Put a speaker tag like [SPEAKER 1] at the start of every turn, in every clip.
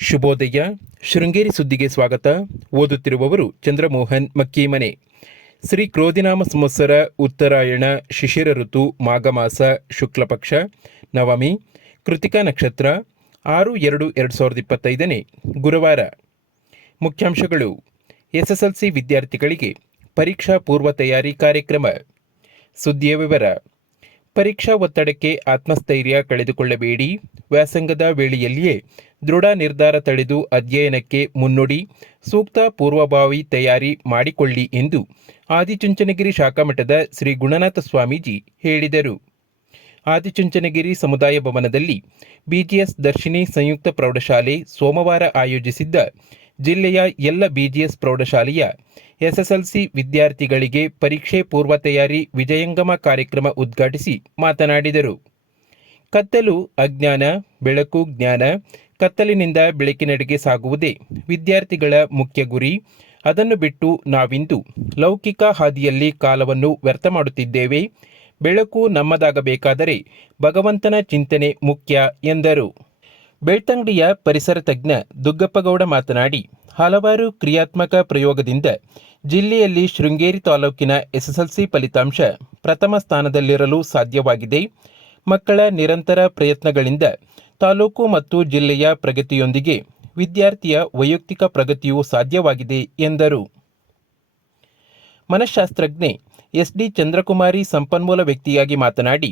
[SPEAKER 1] ಶುಭೋದಯ. ಶೃಂಗೇರಿ ಸುದ್ದಿಗೆ ಸ್ವಾಗತ. ಓದುತ್ತಿರುವವರು ಚಂದ್ರಮೋಹನ್ ಮಕ್ಕೀಮನೆ. ಶ್ರೀ ಕ್ರೋಧಿನಾಮ ಸಂವತ್ಸರ ಉತ್ತರಾಯಣ ಶಿಶಿರ ಋತು ಮಾಘಮಾಸ ಶುಕ್ಲಪಕ್ಷ ನವಮಿ ಕೃತಿಕಾ ನಕ್ಷತ್ರ ಆರು ಎರಡು ಎರಡು ಸಾವಿರದ ಇಪ್ಪತ್ತೈದನೇ ಗುರುವಾರ. ಮುಖ್ಯಾಂಶಗಳು. ಎಸ್ಎಸ್ಎಲ್ಸಿ ವಿದ್ಯಾರ್ಥಿಗಳಿಗೆ ಪರೀಕ್ಷಾ ಪೂರ್ವ ತಯಾರಿ ಕಾರ್ಯಕ್ರಮ. ಸುದ್ದಿಯ ವಿವರ. ಪರೀಕ್ಷಾ ಒತ್ತಡಕ್ಕೆ ಆತ್ಮಸ್ಥೈರ್ಯ ಕಳೆದುಕೊಳ್ಳಬೇಡಿ. ವ್ಯಾಸಂಗದ ವೇಳೆಯಲ್ಲಿಯೇ ದೃಢ ನಿರ್ಧಾರ ತಳೆದು ಅಧ್ಯಯನಕ್ಕೆ ಮುನ್ನುಡಿ, ಸೂಕ್ತ ಪೂರ್ವಭಾವಿ ತಯಾರಿ ಮಾಡಿಕೊಳ್ಳಿ ಎಂದು ಆದಿಚುಂಚನಗಿರಿ ಶಾಖಾಮಠದ ಶ್ರೀ ಗುಣನಾಥ ಸ್ವಾಮೀಜಿ ಹೇಳಿದರು. ಆದಿಚುಂಚನಗಿರಿ ಸಮುದಾಯ ಭವನದಲ್ಲಿ ಬಿಜಿಎಸ್ ದರ್ಶಿನಿ ಸಂಯುಕ್ತ ಪ್ರೌಢಶಾಲೆ ಸೋಮವಾರ ಆಯೋಜಿಸಿದ್ದ ಜಿಲ್ಲೆಯ ಎಲ್ಲ ಬಿಜಿಎಸ್ ಪ್ರೌಢಶಾಲೆಯ ಎಸ್ಎಸ್ಎಲ್ಸಿ ವಿದ್ಯಾರ್ಥಿಗಳಿಗೆ ಪರೀಕ್ಷೆ ಪೂರ್ವ ತಯಾರಿ ವಿಜಯಂಗಮ ಕಾರ್ಯಕ್ರಮ ಉದ್ಘಾಟಿಸಿ ಮಾತನಾಡಿದರು. ಕತ್ತಲು ಅಜ್ಞಾನ, ಬೆಳಕು ಜ್ಞಾನ, ಕತ್ತಲಿನಿಂದ ಬೆಳಕಿನೆಡೆಗೆ ಸಾಗುವುದೇ ವಿದ್ಯಾರ್ಥಿಗಳ ಮುಖ್ಯ ಗುರಿ. ಅದನ್ನು ಬಿಟ್ಟು ನಾವಿಂದು ಲೌಕಿಕ ಹಾದಿಯಲ್ಲಿ ಕಾಲವನ್ನು ವ್ಯರ್ಥ ಮಾಡುತ್ತಿದ್ದೇವೆ. ಬೆಳಕು ನಮ್ಮದಾಗಬೇಕಾದರೆ ಭಗವಂತನ ಚಿಂತನೆ ಮುಖ್ಯ ಎಂದರು. ಬೆಳ್ತಂಗಡಿಯ ಪರಿಸರ ತಜ್ಞ ದುಗ್ಗಪ್ಪಗೌಡ ಮಾತನಾಡಿ, ಹಲವಾರು ಕ್ರಿಯಾತ್ಮಕ ಪ್ರಯೋಗದಿಂದ ಜಿಲ್ಲೆಯಲ್ಲಿ ಶೃಂಗೇರಿ ತಾಲೂಕಿನ ಎಸ್ಎಸ್ಎಲ್ಸಿ ಫಲಿತಾಂಶ ಪ್ರಥಮ ಸ್ಥಾನದಲ್ಲಿರಲು ಸಾಧ್ಯವಾಗಿದೆ. ಮಕ್ಕಳ ನಿರಂತರ ಪ್ರಯತ್ನಗಳಿಂದ ತಾಲೂಕು ಮತ್ತು ಜಿಲ್ಲೆಯ ಪ್ರಗತಿಯೊಂದಿಗೆ ವಿದ್ಯಾರ್ಥಿಯ ವೈಯಕ್ತಿಕ ಪ್ರಗತಿಯೂ ಸಾಧ್ಯವಾಗಿದೆ ಎಂದರು. ಮನಃಶಾಸ್ತ್ರಜ್ಞೆ ಎಸ್ ಡಿ ಚಂದ್ರಕುಮಾರಿ ಸಂಪನ್ಮೂಲ ವ್ಯಕ್ತಿಯಾಗಿ ಮಾತನಾಡಿ,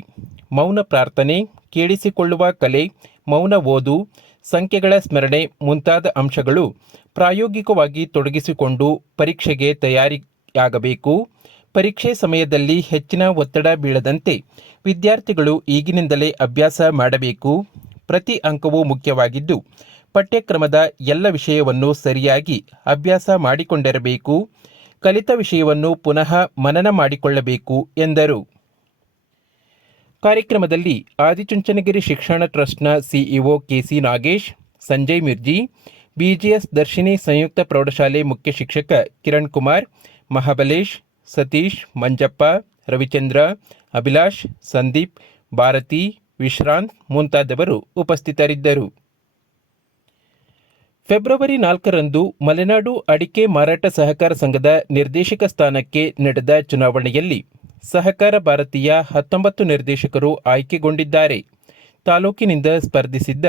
[SPEAKER 1] ಮೌನ ಪ್ರಾರ್ಥನೆ, ಕೇಳಿಸಿಕೊಳ್ಳುವ ಕಲೆ, ಮೌನ ಓದು, ಸಂಖ್ಯೆಗಳ ಸ್ಮರಣೆ ಮುಂತಾದ ಅಂಶಗಳು ಪ್ರಾಯೋಗಿಕವಾಗಿ ತೊಡಗಿಸಿಕೊಂಡು ಪರೀಕ್ಷೆಗೆ ತಯಾರಿಯಾಗಬೇಕು. ಪರೀಕ್ಷೆ ಸಮಯದಲ್ಲಿ ಹೆಚ್ಚಿನ ಒತ್ತಡ ಬೀಳದಂತೆ ವಿದ್ಯಾರ್ಥಿಗಳು ಈಗಿನಿಂದಲೇ ಅಭ್ಯಾಸ ಮಾಡಬೇಕು. ಪ್ರತಿ ಅಂಕವೂ ಮುಖ್ಯವಾಗಿದ್ದು, ಪಠ್ಯಕ್ರಮದ ಎಲ್ಲ ವಿಷಯವನ್ನು ಸರಿಯಾಗಿ ಅಭ್ಯಾಸ ಮಾಡಿಕೊಂಡಿರಬೇಕು. ಕಲಿತ ವಿಷಯವನ್ನು ಪುನಃ ಮನನ ಮಾಡಿಕೊಳ್ಳಬೇಕು ಎಂದರು. ಕಾರ್ಯಕ್ರಮದಲ್ಲಿ ಆದಿಚುಂಚನಗಿರಿ ಶಿಕ್ಷಣ ಟ್ರಸ್ಟ್ನ CEO KC Nagesh, Sanjay Mirji, BGS Darshini ಸಂಯುಕ್ತ ಪ್ರೌಢಶಾಲೆ ಮುಖ್ಯ ಶಿಕ್ಷಕ ಕಿರಣ್ ಕುಮಾರ್, ಮಹಾಬಲೇಶ್ ಸತೀಶ್, ಮಂಜಪ್ಪ, ರವಿಚಂದ್ರ, ಅಭಿಲಾಷ್, ಸಂದೀಪ್, ಭಾರತಿ, ವಿಶ್ರಾಂತ್ ಮುಂತಾದವರು ಉಪಸ್ಥಿತರಿದ್ದರು. ಫೆಬ್ರವರಿ ನಾಲ್ಕರಂದು ಮಲೆನಾಡು ಅಡಿಕೆ ಮಾರಾಟ ಸಹಕಾರ ಸಂಘದ ನಿರ್ದೇಶಕ ಸ್ಥಾನಕ್ಕೆ ನಡೆದ ಚುನಾವಣೆಯಲ್ಲಿ ಸಹಕಾರ ಭಾರತೀಯ ಹತ್ತೊಂಬತ್ತು ನಿರ್ದೇಶಕರು ಆಯ್ಕೆಗೊಂಡಿದ್ದಾರೆ. ತಾಲೂಕಿನಿಂದ ಸ್ಪರ್ಧಿಸಿದ್ದ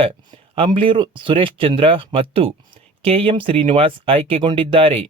[SPEAKER 1] ಅಂಬ್ಲೀರು ಸುರೇಶ್ ಚಂದ್ರ ಮತ್ತು ಕೆಎಂ ಶ್ರೀನಿವಾಸ್ ಆಯ್ಕೆಗೊಂಡಿದ್ದಾರೆ.